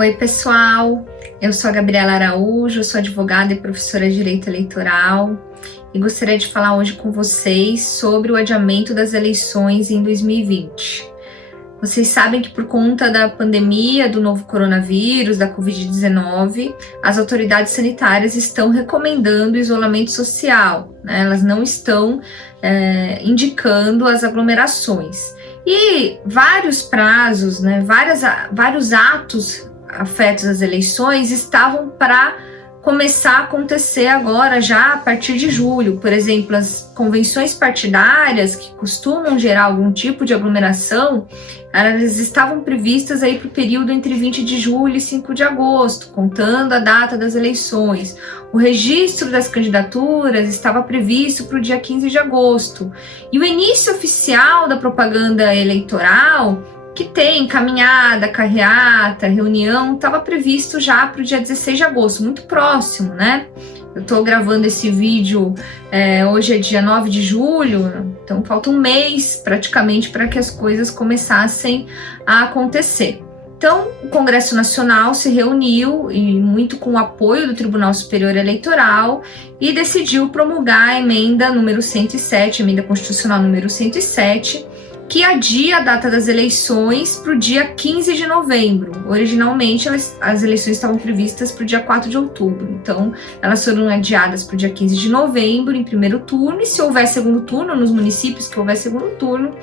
Oi, pessoal! Eu sou a Gabriela Araújo, sou advogada e professora de Direito Eleitoral e gostaria de falar hoje com vocês sobre o adiamento das eleições em 2020. Vocês sabem que por conta da pandemia do novo coronavírus, da Covid-19, as autoridades sanitárias estão recomendando o isolamento social, né? Elas não estão indicando as aglomerações. E vários prazos, né, vários atos afetos às eleições estavam para começar a acontecer agora, já a partir de julho. Por exemplo, as convenções partidárias, que costumam gerar algum tipo de aglomeração, elas estavam previstas aí para o período entre 20 de julho e 5 de agosto, contando a data das eleições. O registro das candidaturas estava previsto para o dia 15 de agosto. E o início oficial da propaganda eleitoral, que tem caminhada, carreata, reunião, estava previsto já para o dia 16 de agosto, muito próximo, né? Eu estou gravando esse vídeo, hoje é dia 9 de julho, então falta um mês praticamente para que as coisas começassem a acontecer. Então, o Congresso Nacional se reuniu, e muito com o apoio do Tribunal Superior Eleitoral, e decidiu promulgar a emenda número 107, emenda constitucional número 107, que adia a data das eleições para o dia 15 de novembro. Originalmente, as eleições estavam previstas para o dia 4 de outubro. Então, elas foram adiadas para o dia 15 de novembro, em primeiro turno. E se houver segundo turno, nos municípios que houver segundo turno,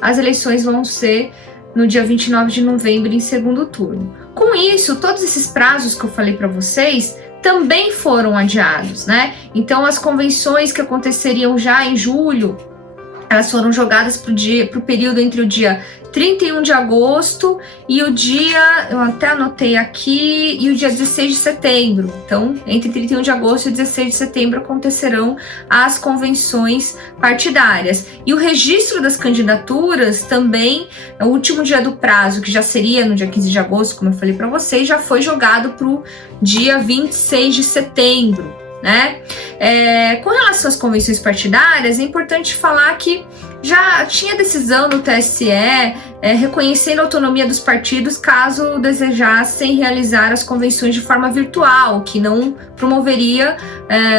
as eleições vão ser no dia 29 de novembro, em segundo turno. Com isso, todos esses prazos que eu falei para vocês também foram adiados, né? Então, as convenções que aconteceriam já em julho, elas foram jogadas para o período entre o dia 31 de agosto e o dia, eu até anotei aqui, e o dia 16 de setembro. Então, entre 31 de agosto e 16 de setembro acontecerão as convenções partidárias. E o registro das candidaturas também, o último dia do prazo, que já seria no dia 15 de agosto, como eu falei para vocês, já foi jogado para o dia 26 de setembro. Né? Com relação às convenções partidárias, é importante falar que já tinha decisão do TSE reconhecendo a autonomia dos partidos caso desejassem realizar as convenções de forma virtual, que não promoveria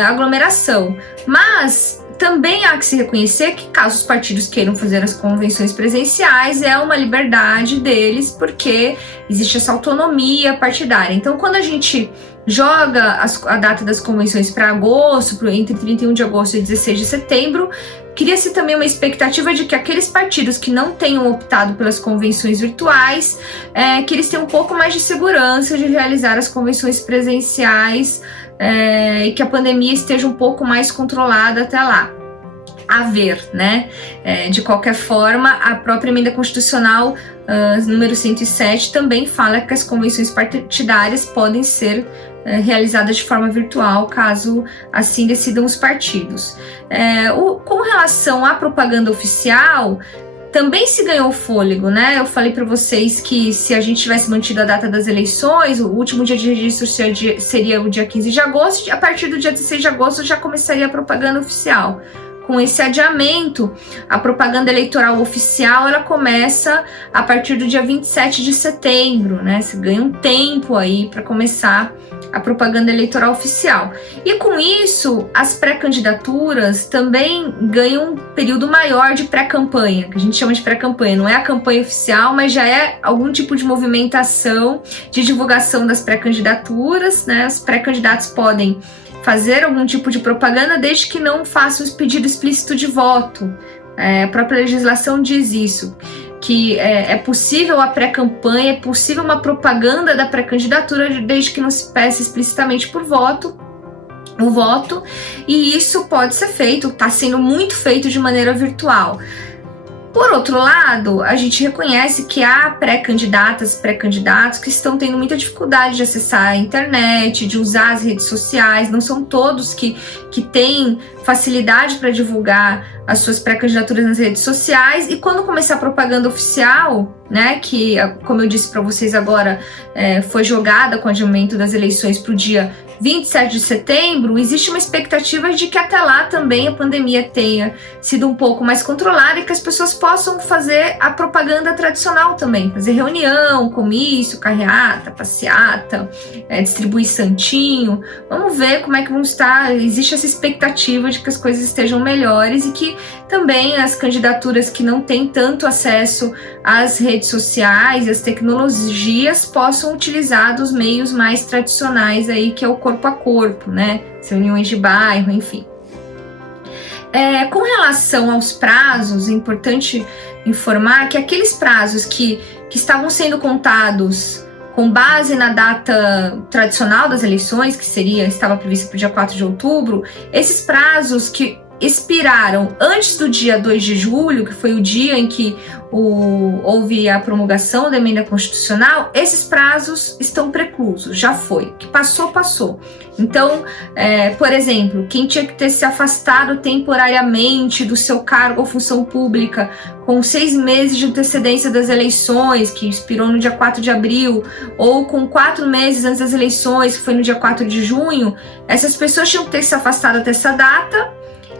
aglomeração. Mas também há que se reconhecer que caso os partidos queiram fazer as convenções presenciais, é uma liberdade deles, porque existe essa autonomia partidária. Então, quando a gente joga a data das convenções para agosto, entre 31 de agosto e 16 de setembro, cria-se também uma expectativa de que aqueles partidos que não tenham optado pelas convenções virtuais, que eles tenham um pouco mais de segurança de realizar as convenções presenciais, e que a pandemia esteja um pouco mais controlada até lá. A ver, né? De qualquer forma, a própria emenda constitucional número 107 também fala que as convenções partidárias podem ser realizadas de forma virtual, caso assim decidam os partidos. Com relação à propaganda oficial, também se ganhou fôlego, né? Eu falei para vocês que se a gente tivesse mantido a data das eleições, o último dia de registro seria o dia 15 de agosto, e a partir do dia 16 de agosto já começaria a propaganda oficial. Com esse adiamento, a propaganda eleitoral oficial ela começa a partir do dia 27 de setembro, né? Você ganha um tempo aí para começar a propaganda eleitoral oficial. E com isso, as pré-candidaturas também ganham um período maior de pré-campanha, que a gente chama de pré-campanha. Não é a campanha oficial, mas já é algum tipo de movimentação de divulgação das pré-candidaturas, né? Os pré-candidatos podem fazer algum tipo de propaganda desde que não façam o pedido explícito de voto. A própria legislação diz isso, que é possível a pré-campanha, é possível uma propaganda da pré-candidatura desde que não se peça explicitamente por voto, o voto, e isso pode ser feito, está sendo muito feito de maneira virtual. Por outro lado, a gente reconhece que há pré-candidatas, pré-candidatos que estão tendo muita dificuldade de acessar a internet, de usar as redes sociais, não são todos que têm facilidade para divulgar as suas pré-candidaturas nas redes sociais, e quando começar a propaganda oficial, né, que, como eu disse para vocês agora, foi jogada com o adiamento das eleições para o dia 27 de setembro, existe uma expectativa de que até lá também a pandemia tenha sido um pouco mais controlada e que as pessoas possam fazer a propaganda tradicional também, fazer reunião, comício, carreata, passeata, distribuir santinho. Vamos ver como é que vão estar. Existe essa expectativa de que as coisas estejam melhores e que também as candidaturas que não têm tanto acesso às redes sociais e às tecnologias possam utilizar dos meios mais tradicionais aí, que é o corpo a corpo, né? As reuniões de bairro, enfim. Com relação aos prazos, é importante informar que aqueles prazos que estavam sendo contados com base na data tradicional das eleições, que estava previsto para o dia 4 de outubro, esses prazos que expiraram antes do dia 2 de julho, que foi o dia em que houve a promulgação da emenda constitucional, esses prazos estão preclusos, já foi. O que passou, passou. Então, por exemplo, quem tinha que ter se afastado temporariamente do seu cargo ou função pública com 6 meses de antecedência das eleições, que expirou no dia 4 de abril, ou com 4 meses antes das eleições, que foi no dia 4 de junho, essas pessoas tinham que ter se afastado até essa data.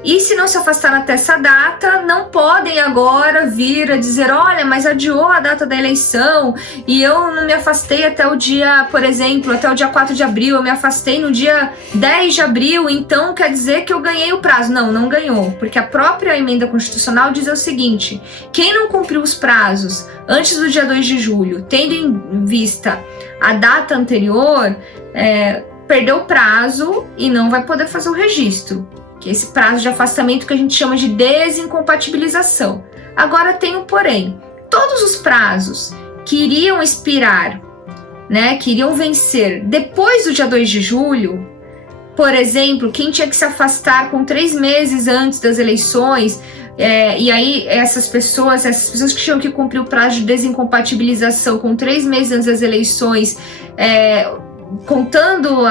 E se não se afastaram até essa data, não podem agora vir a dizer, olha, mas adiou a data da eleição e eu não me afastei até o dia, por exemplo, até o dia 4 de abril, eu me afastei no dia 10 de abril, então quer dizer que eu ganhei o prazo. Não, não ganhou, porque a própria emenda constitucional diz o seguinte, quem não cumpriu os prazos antes do dia 2 de julho, tendo em vista a data anterior, perdeu o prazo e não vai poder fazer o registro. Esse prazo de afastamento que a gente chama de desincompatibilização. Agora tem um porém. Todos os prazos que iriam expirar, né, que iriam vencer depois do dia 2 de julho, por exemplo, quem tinha que se afastar com 3 meses antes das eleições, e aí essas pessoas que tinham que cumprir o prazo de desincompatibilização com 3 meses antes das eleições, contando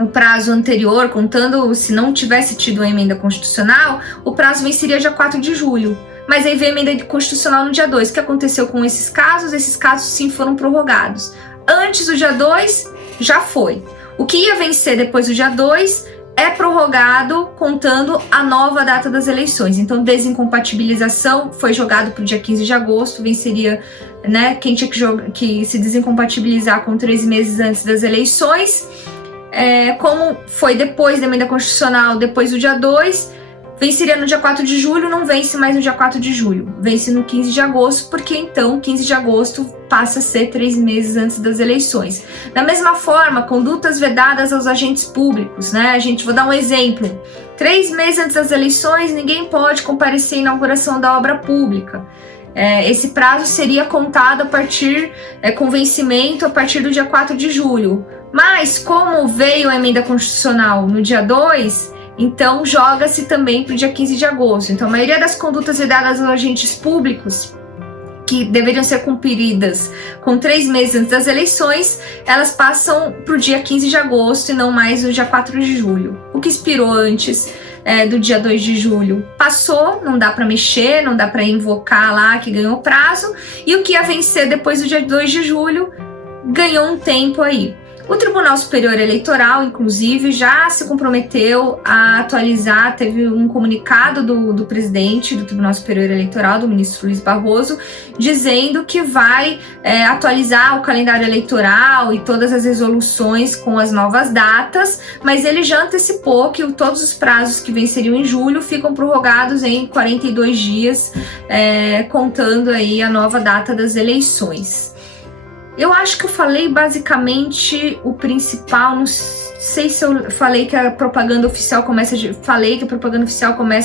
o prazo anterior, contando se não tivesse tido a emenda constitucional, o prazo venceria dia 4 de julho. Mas aí veio a emenda constitucional no dia 2. O que aconteceu com esses casos? Esses casos sim foram prorrogados. Antes do dia 2, já foi. O que ia vencer depois do dia 2 é prorrogado contando a nova data das eleições. Então, desincompatibilização foi jogado para o dia 15 de agosto, venceria, né, quem tinha que se desincompatibilizar com 3 meses antes das eleições. Como foi depois da emenda constitucional, depois do dia 2, venceria no dia 4 de julho, não vence mais no dia 4 de julho, vence no 15 de agosto, porque então 15 de agosto passa a ser 3 meses antes das eleições. Da mesma forma, condutas vedadas aos agentes públicos, né? Vou dar um exemplo. 3 meses antes das eleições, ninguém pode comparecer à inauguração da obra pública. Esse prazo seria contado com vencimento a partir do dia 4 de julho. Mas, como veio a emenda constitucional no dia 2, então joga-se também para o dia 15 de agosto. Então, a maioria das condutas vedadas aos agentes públicos, que deveriam ser cumpridas com 3 meses antes das eleições, elas passam para o dia 15 de agosto e não mais no dia 4 de julho. O que expirou antes do dia 2 de julho passou, não dá para mexer, não dá para invocar lá que ganhou prazo, e o que ia vencer depois do dia 2 de julho ganhou um tempo aí. O Tribunal Superior Eleitoral, inclusive, já se comprometeu a atualizar, teve um comunicado do presidente do Tribunal Superior Eleitoral, do ministro Luiz Barroso, dizendo que vai atualizar o calendário eleitoral e todas as resoluções com as novas datas, mas ele já antecipou que todos os prazos que venceriam em julho ficam prorrogados em 42 dias, contando aí a nova data das eleições. Eu acho que eu falei basicamente o principal, não sei se eu falei que a propaganda oficial começa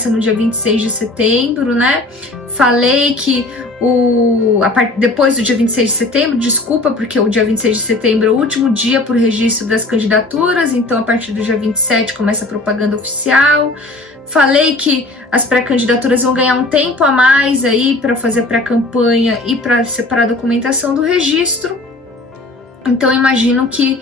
no dia 26 de setembro, né? Falei que depois do dia 26 de setembro, desculpa, porque o dia 26 de setembro é o último dia para o registro das candidaturas, então a partir do dia 27 começa a propaganda oficial. Falei que as pré-candidaturas vão ganhar um tempo a mais aí para fazer pré-campanha e para separar a documentação do registro. Então, imagino que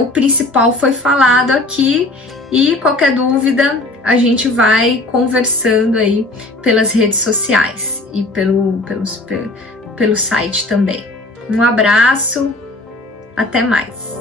o principal foi falado aqui, e qualquer dúvida a gente vai conversando aí pelas redes sociais e pelo site também. Um abraço, até mais.